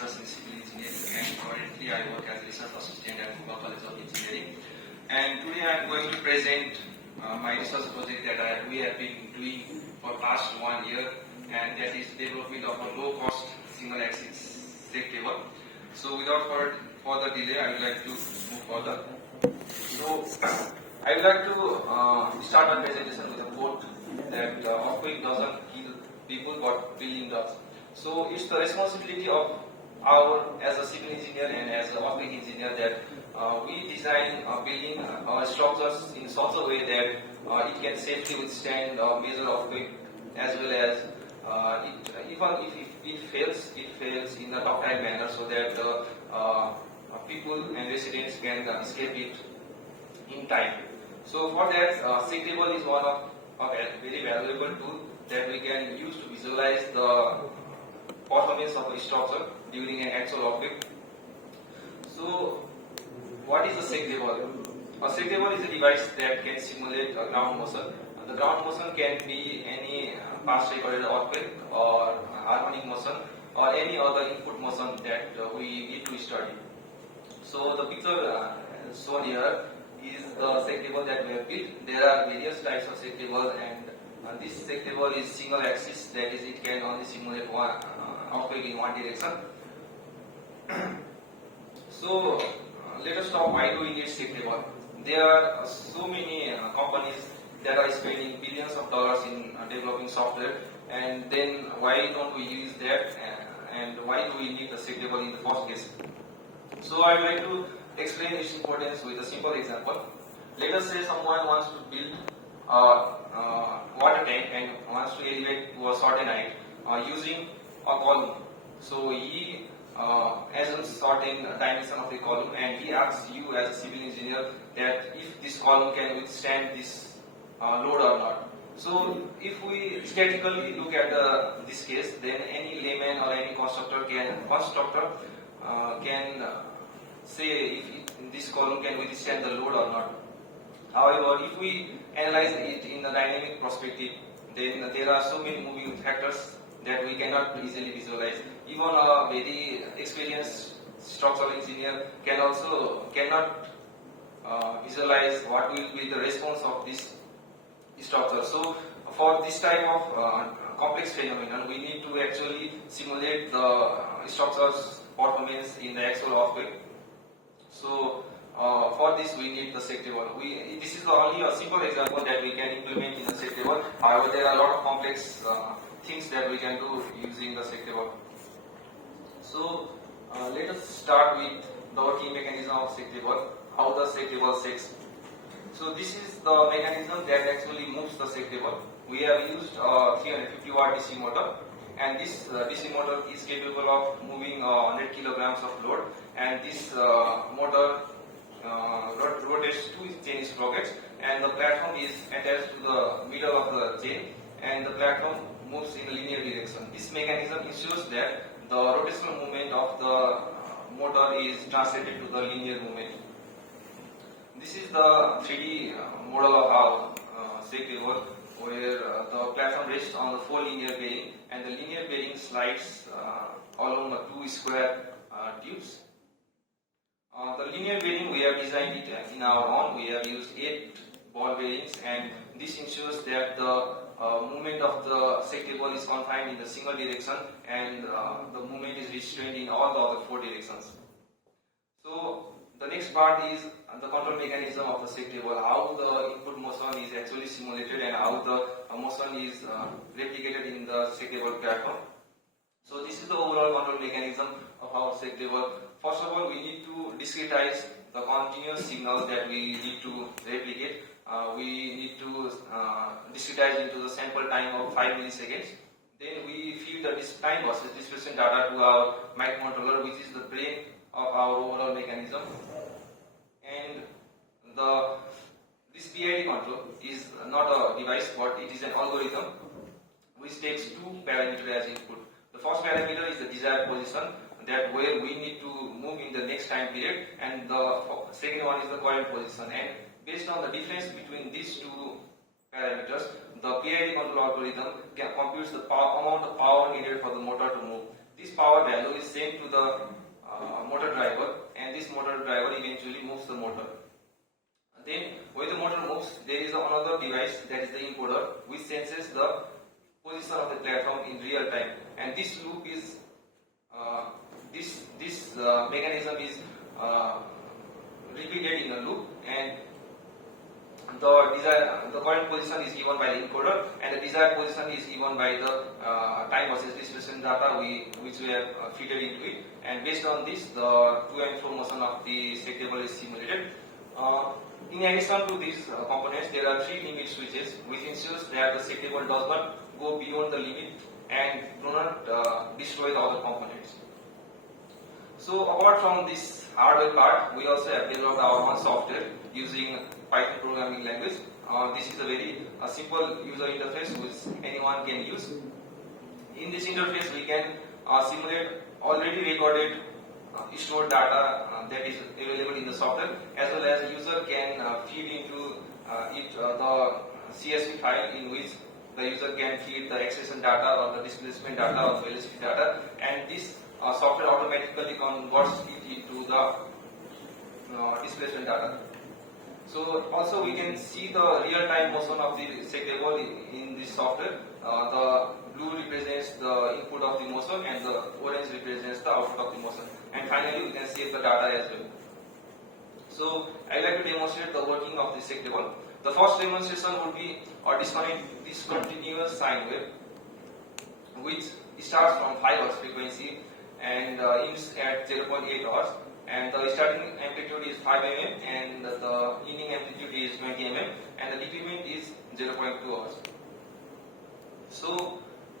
Masters in Civil Engineering, and currently I work as a research assistant at Mumbai College of Engineering. And today I am going to present my research project that we have been doing for past 1 year, and that is development of a low-cost single-axis seg table. So without further delay, I would like to move further. So I would like to start my presentation with a quote that earthquake doesn't kill people but building does. So it's the responsibility of as a civil engineer and as an earthquake engineer that we design building structures in such a way that it can safely withstand major earthquake, as well as even if it fails in a ductile manner, so that the people and residents can escape it in time. So for that, seg table is one of a very valuable tool that we can use to visualize the performance of a structure during an actual earthquake. So what is a seg table? A seg table is a device that can simulate a ground motion. The ground motion can be any past recorded earthquake or harmonic motion or any other input motion that we need to study. So the picture shown here is the seg table that we have built. There are various types of seg table, and this seg table is single axis, that is, it can only simulate one earthquake in one direction. So let us talk why do we need seg table. There are so many companies that are spending billions of dollars in developing software, and then why don't we use that, and why do we need the seg table in the first place? So I would like to explain its importance with a simple example. Let us say someone wants to build a water tank and wants to elevate to a certain height using a column. So he assumes certain dimension of the column, and he asks you as a civil engineer that if this column can withstand this load or not. So if we statically look at this case, then any layman or any constructor can say if this column can withstand the load or not. However, if we analyze it in a dynamic perspective, then there are so many moving factors that we cannot easily visualize. Even a very experienced structural engineer cannot visualize what will be the response of this structure. So for this type of complex phenomenon, we need to actually simulate the structure's performance in the actual earthquake. So for this we need the seg table. This is only a simple example that we can implement in the seg table. However, there are a lot of complex things that we can do using the seg table. So let us start with the working mechanism of seg table, how the seg table segs. So this is the mechanism that actually moves the seg table. We have used a 350 watt DC motor, and this DC motor is capable of moving 100 kilograms of load, and this motor rotates two chain sprockets, and the platform is attached to the middle of the chain, and the platform moves in a linear direction. This mechanism ensures that the rotational movement of the motor is translated to the linear movement. This is the 3D model of our seg table, where the platform rests on the 4 linear bearing, and the linear bearing slides along the 2 square tubes. The linear bearing, we have designed it in our own. We have used 8 ball bearings, and this ensures that the movement of the seg table is confined in the single direction, and the movement is restrained in all the other 4 directions. So the next part is the control mechanism of the seg table, how the input motion is actually simulated and how the motion is replicated in the seg table platform. So this is the overall control mechanism of our seg table. First of all, we need to discretize the continuous signal that we need to replicate. We need to discretize into the sample time of 5 milliseconds. Then we feed the time versus displacement data to our microcontroller, which is the brain of our overall mechanism. And this PID control is not a device, but it is an algorithm which takes 2 parameters as input. The first parameter is the desired position, that where we need to move in the next time period, and the second one is the current position. And based on the difference between these 2 parameters, the PID control algorithm computes the amount of power needed for the motor to move. This power value is sent to the motor driver, and this motor driver eventually moves the motor. Then when the motor moves, there is another device, that is the encoder, which senses the position of the platform in real time, and this loop is this mechanism is repeated in a loop, and the current position is given by the encoder, and the desired position is given by the time versus displacement data which we have fitted into it, and based on this the to and fro motion of the set table is simulated. In addition to these components, there are three limit switches which ensures that the set table does not go beyond the limit and do not destroy the other components. So apart from this hardware part, we also have developed our own software using Python programming language. This is a very simple user interface which anyone can use. In this interface, we can simulate already recorded stored data that is available in the software, as well as user can feed into it the CSV file in which the user can feed the accession data or the displacement data or the velocity data, and this software automatically converts it into the displacement data. So also we can see the real-time motion of the set table in this software. The blue represents the input of the motion and the orange represents the output of the motion. And finally we can save the data as well. So I would like to demonstrate the working of the set table. The first demonstration would be a discontinuous sine wave, which starts from 5 Hz frequency and ends at 0.8 Hz. And the starting amplitude is 5 mm and the ending amplitude is 20 mm and the decrement is 0.2 Hz. So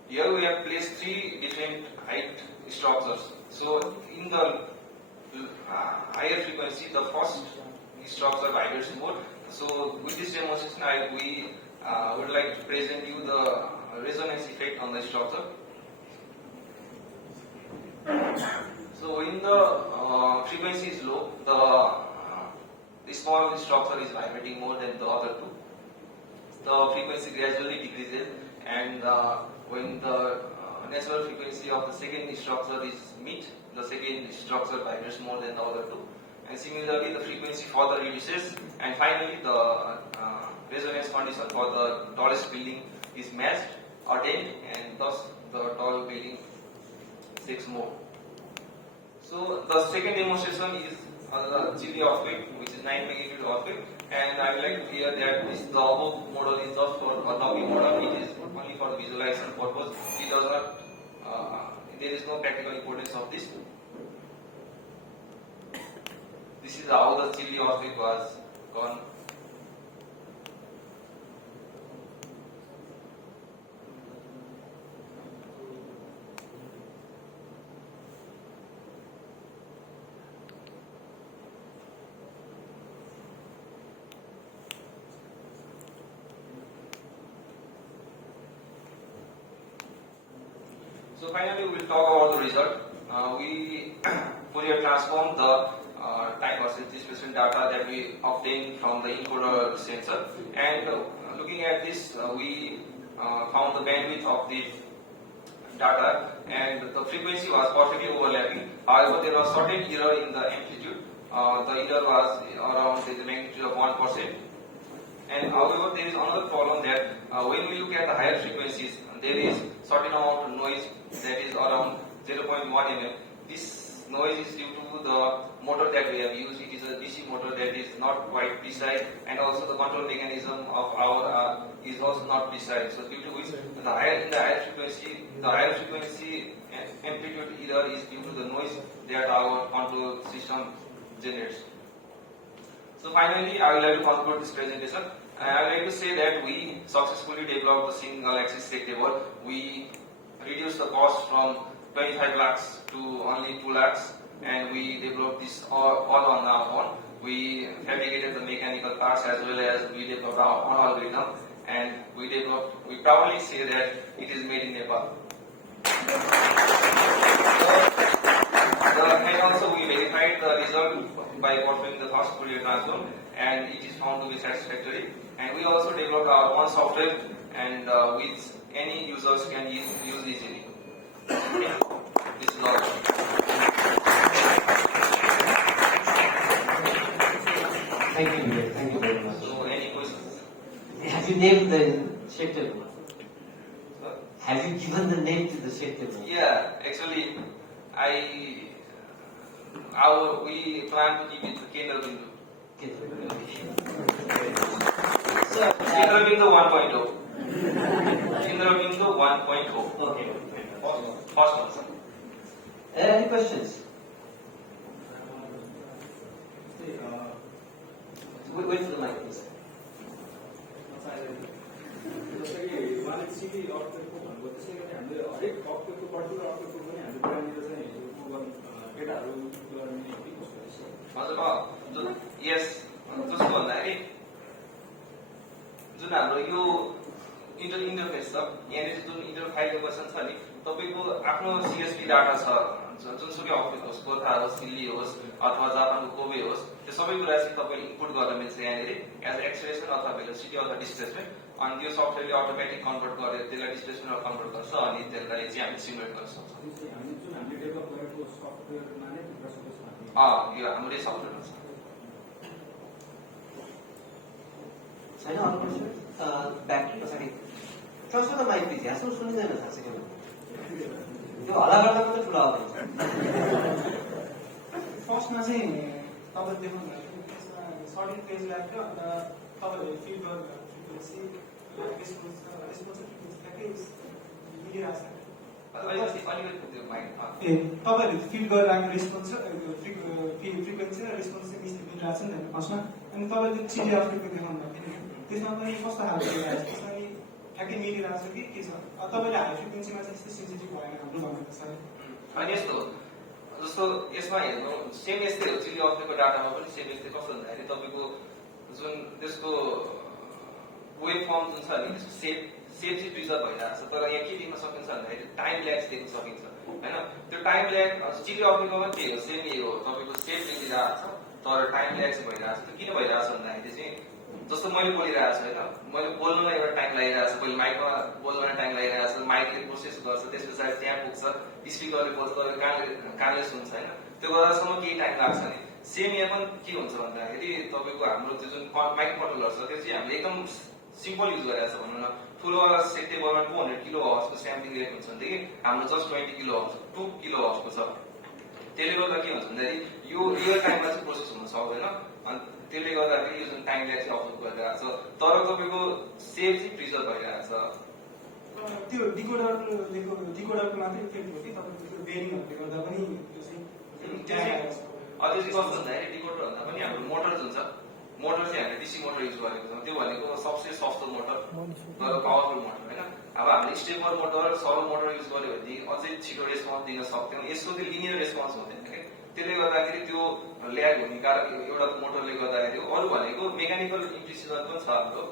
here we have placed three different height structures. So in the higher frequency, the first structure vibrates more. So with this demonstration, we would like to present you the resonance effect on the structure. So when the frequency is low, the small structure is vibrating more than the other two. The frequency gradually decreases, and when the natural frequency of the second structure is met, the second structure vibrates more than the other two. And similarly, the frequency further reduces, and finally the resonance condition for the tallest building is matched, attained, and thus the tall building shakes more. So the second demonstration is the GD earthquake, which is 9 magnitude earthquake, and I would like to clear that the above model is just for a dummy model. It is only for the visualization purpose. It does not. There is no practical importance of this. This is how the Chile earthquake was gone. So finally, we will talk about the result. We Fourier transform the time versus displacement data that we obtained from the encoder sensor, and looking at this, we found the bandwidth of the data, and the frequency was perfectly overlapping. However, there was certain error in the amplitude. The error was around the magnitude of 1%. And however, there is another problem that when we look at the higher frequencies, there is certain amount of noise that is around 0.1 mm. This noise is due to the motor that we have used. It is a DC motor that is not quite precise, and also the control mechanism of our is also not precise. So due to which the higher frequency amplitude error is due to the noise that our control system generates. So finally, I would like to conclude this presentation. I would like to say that we successfully developed the single axis set table. We reduced the cost from 25 lakhs to only 2 lakhs, and we developed this all on our own. We fabricated the mechanical parts as well as we developed our own algorithm, and we proudly say that it is made in Nepal. And also we verified the result by performing the first Fourier transform, and it is found to be satisfactory. And we also developed our own software, and which any users can use easily. Okay. This is all. named the sector? Have you given the name to the sector? Yeah, actually, we plan to give it to Kendra Bindu. So, Kendra Bindu 1.0. Kendra Bindu 1.0. Okay. First one, sir. Any questions? Wait for the mic, please. जस्तै कि उहाँले city अर्थको भन्नुभयो त्यसै गरी हामीले हरेक अर्थको particular अर्थको पनि हामीले त्यहाँनिर चाहिँ केटाहरू गर्ने कि कस्तो हजुर यस जस्तो भन्दाखेरि जुन हाम्रो यो इन्टरफेस छ यहाँनिर जुन इन्टरफाइलको क्वेसन छ नि तपाईँको आफ्नो सिएसपी डाटा छ जुनसुकै अफिस होस् गोर्खा होस् दिल्ली होस् अथवा जापानको कोबे होस् त्यो सबै कुरा चाहिँ तपाईँ इनपुट गर्न मिल्छ यहाँनिर एज एक्सप्रेसन अथवा भेलोसिटी अथवा डिस्प्लेसमेन्ट अनि त्यो सफ्टवेयरले अटोमेटिक कन्भर्ट गरेर त्यसलाई डिस्प्लेसमेन्टमा कन्भर्ट गर्छ अनि त्यसलाई चाहिँ हामी सिमुलेट गर्न सक्छौँ जुन हामीले डेभलप गरेको सफ्टवेयरमा नै यो हाम्रै सफ्टवेयरमा छ छैन अरू क्वेसन ब्याट्री पछाडि ट्रान्सफर माइक प्लिज यहाँसम्म सुनिँदैन थाहा छ किन त्यो हल्ला गर्दा मात्रै ठुलो आवाज हुन्छ फर्स्टमा चाहिँ तपाईँले देख्नु सर्टिन पेज ल्याएको अन्त तपाईँहरूले फिल गर्नु फ्रिक्वेन्सी तपाईँहरूले फिल गरिरहेको रेस्पोन्स फ्रिक्वेन्सी र रेस्पोन्स चाहिँ मिलिरहेको छ नि फर्स्टमा अनि तपाईँले चिडी अफ्रिको देखाउनु भएको थियो त्यसमा पनि कस्तो खालको हेरिरहेको छ त्यसमा ठ्याक्कै मिलिरहेको छ कि के छ तपाईँले हाई फ्रिक्वेन्सीमा चाहिँ त्यस्तो सेन्सिटिभ भएन हाम्रो भन्नु छ अनि यस्तो जस्तो यसमा हेर्नु सेम यस्तै हो चिली अफ्रिको डाटामा पनि सेम यस्तै कस्तो भन्दाखेरि तपाईँको जुन त्यसको वेभ फर्म जुन छ नि त्यसको सेप चाहिँ प्रिजर्भ भइरहेको छ तर यहाँ के देख्न सकिन्छ भन्दाखेरि टाइम ल्याग्स देख्न सकिन्छ होइन त्यो टाइम ल्याग चिली अफ्रिकामा के हो सेम यही हो तपाईँको सेप देखिरहेको छ तर टाइम ल्याग चाहिँ भइरहेको छ त्यो किन भइरहेको छ भन्दाखेरि चाहिँ जस्तो मैले बोलिरहेको छु होइन मैले बोल्नुमा एउटा टाइम लागिरहेको छ पहिले माइकमा बोल्नुमा टाइम लागिरहेको छ माइकले प्रोसेस गर्छ त्यस पछाडि त्यहाँ पुग्छ स्पिकरले बोल्छ तपाईँ कानले सुन्छ होइन त्यो गर्दासम्म केही टाइम लाग्छ नि सेम यहाँ पनि के हुन्छ भन्दाखेरि तपाईँको हाम्रो त्यो जुन माइक मोडलहरू छ त्यो चाहिँ हामीले एकदम सिम्पल युज गरेको छ भनौँ न ठुलोवाला सेक्टेबलमा 200 किलो हर्सको स्याम्पलिङ रेट हुन्छ भनेदेखि हाम्रो जस्ट 20 किलो हर्स 2 किलो हर्सको छ त्यसले गर्दा के हुन्छ भन्दाखेरि यो रियल टाइममा चाहिँ प्रोसेस हुन सक्दैन अनि त्यसले गर्दाखेरि यो जुन टाइम ल्याग चाहिँ अब्जर्भ गरिरहेको छ तर तपाईँको सेभ चाहिँ प्रिजर्भ भइरहेको छ त्यो डिकोडरको मात्रै इफेक्ट हो कि तपाईँको त्यो बेरिङहरूले गर्दा पनि त्यो चाहिँ कस्तो भन्दाखेरि डिकोडर भन्दा पनि हाम्रो मोटर जुन छ मोटर चाहिँ हामीले डिसी मोटर युज गरेको छौँ त्यो भनेको सबसे सस्तो मोटर पावरफुल मोटर होइन अब हामीले स्टेपर मोटर सरल मोटर युज गर्यो भनेदेखि अझै छिटो रेस्पोन्स दिन सक्थ्यौँ यसको चाहिँ लिनियर रेस्पोन्स हुँदैन क्या त्यसले गर्दाखेरि त्यो ल्याग हुने कारण एउटा मोटरले गर्दाखेरि अरू भनेको मेकानिकल इम्प्रिसिजन पनि छ हाम्रो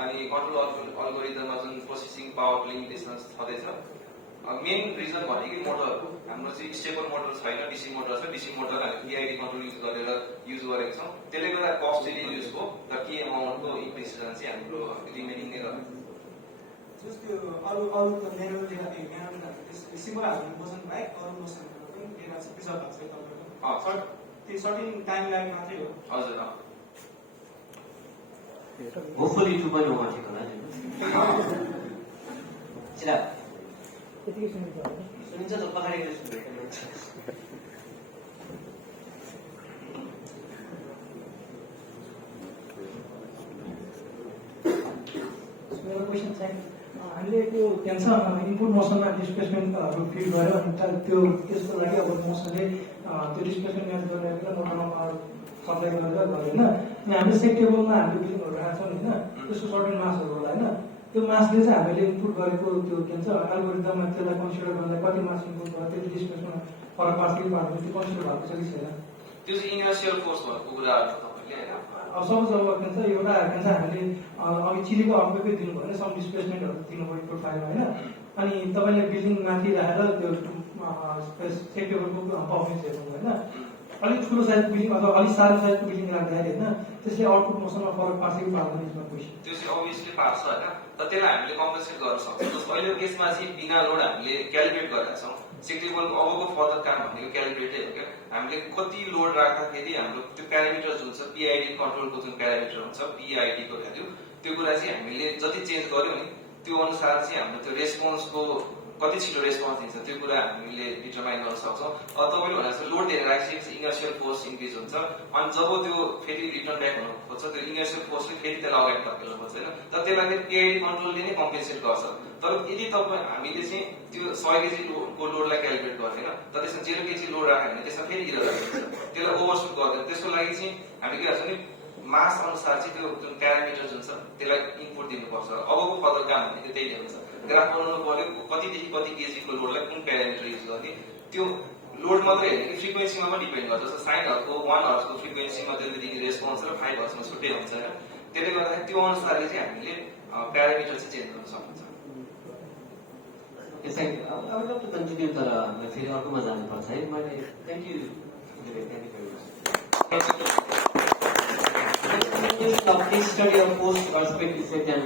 अनि कन्ट्रोल अल्गोरिदममा जुन प्रोसेसिङ पावर लिमिटेसन छँदैछ मेन रिजन भनेको मोटर हाम्रो चाहिँ स्टेपर मोटर छैन डिसी मोटर छ डिसी मोटर हामीले पिआइडी कन्ट्रोल युज गरेको छौँ त्यसले गर्दा कस्ट चाहिँ रिड्युस भयो र के एमाउन्टको इम्प्रिसिजन चाहिँ हाम्रो रिमेनिङ नै गर्छ जस्तो अरू म्यानुअल डेटा सिम्पल हाल्नु मोसन बाहेक अरू मोसनहरू पनि डेटा चाहिँ प्रिजर्भ भएको छ तपाईँको त्यो सर्टिन टाइम ल्याग मात्रै हो हजुर होपफुली टु पनि हो ठिक होला चिराग सुनिन्छ त पछाडि क्वेसन छ हामीले त्यो क्यान्सर इनपुट मोसनमा डिस्प्लेसमेन्टहरू फिल गर्यो अनि त्यो त्यसको लागि अब मोसनले त्यो डिस्प्लेसमेन्ट म्याच गर्ने मोटरमा सप्लाई गरेर गर्यो होइन अनि हामीले सेट टेबलमा हामीले बिलिङहरू राखेको छौँ होइन त्यसको सर्टेन मासहरू होला होइन त्यो मासले चाहिँ हामीले इनपुट गरेको त्यो के भन्छ एल्गोरिदममा त्यसलाई कन्सिडर गर्दा कति मास इनपुट भयो त्यो डिस्प्लेसमेन्टमा फरक पार्छ कि पार्दैन त्यो कन्सिडर भएको छ कि छैन त्यो चाहिँ इनर्सियल फोर्स भएको कुराहरू तपाईँले होइन अब सपोज अब के भन्छ एउटा के भन्छ हामीले अघि चिलीको अफकै दिनुभयो भने सम डिस्प्लेसमेन्टहरू दिनुभयो इनपुट फाइलमा होइन अनि तपाईँले बिल्डिङ माथि राखेर त्यो सेट टेबलको पर्फर्मेन्स हेर्नु होइन अलिक ठुलो साइजको बिल्डिङ अथवा अलिक सानो साइजको बिल्डिङ राख्दाखेरि होइन त्यसले आउटपुट मोसनमा फरक पार्छ कि पार्दैन यसमा क्वेसन त्यो चाहिँ अभियसली पार्छ होइन तर त्यसलाई हामीले कम्पेन्सेट गर्न सक्छौँ जस्तो अहिलेको केसमा चाहिँ बिना लोड हामीले क्यालिब्रेट गरेका छौँ सेक्टेबलको अबको फर्दर काम भनेको क्यालिब्रेटै हो क्या हामीले कति लोड राख्दाखेरि हाम्रो त्यो प्यारामिटर जुन छ पिआइडी कन्ट्रोलको जुन प्यारामिटर हुन्छ पिआइडीको भ्याल्यु त्यो कुरा चाहिँ हामीले जति चेन्ज गर्यो नि त्यो अनुसार चाहिँ हाम्रो त्यो रेस्पोन्सको कति छिटो रेस्पोन्स दिन्छ त्यो कुरा हामीले डिटरमाइन गर्न सक्छौँ। तपाईँले भने जस्तो लोड दिएर राखिसकेपछि इनर्सियल फोर्स इन्क्रिज हुन्छ अनि जब त्यो फेरि रिटर्न ब्याक हुनु खोज्छ त्यो इनर्सियल फोर्सले फेरि त्यसलाई अगाडि धकेल्नु खोज्छ होइन। तर त्यसलाई फेरि पिआइडी कन्ट्रोलले नै कम्पेन्सेट गर्छ। तर यदि हामीले चाहिँ त्यो 100 केजीको लोडलाई क्यालकुलेट गर्दैन तर त्यसमा 0 केजी लोड राख्यो भने त्यसमा फेरि इरर हुन्छ, त्यसलाई ओभरसुट गर्दैन। त्यसको लागि चाहिँ हामी के गर्छौँ नि मास अनुसार चाहिँ त्यो जुन प्यारामिटर जुन छ त्यसलाई इनपुट दिनुपर्छ। अबको फर्दर काम भनेको त्यही हुन्छ। ग्राफ बनाउनु पर्यो कतिदेखि कति केजीको लोडलाई कुन प्यारामिटर युज गर्ने, त्यो लोड मात्रै होइन कि फ्रिक्वेन्सीमा पनि डिपेन्ड गर्छ। जस्तो साइन हर्सको 1 हर्सको फ्रिक्वेन्सीमा त्यतिदेखि रेस्पोन्स र 5 हर्समा छुट्टै हुन्छ होइन। त्यसले गर्दाखेरि त्यो अनुसारले चाहिँ हामीले प्यारामिटर चाहिँ चेन्ज गर्न सक्छ। I would love to continue तर हामीलाई फेरि अर्कोमा जानुपर्छ है। मैले thank you Case study of post-earthquake research and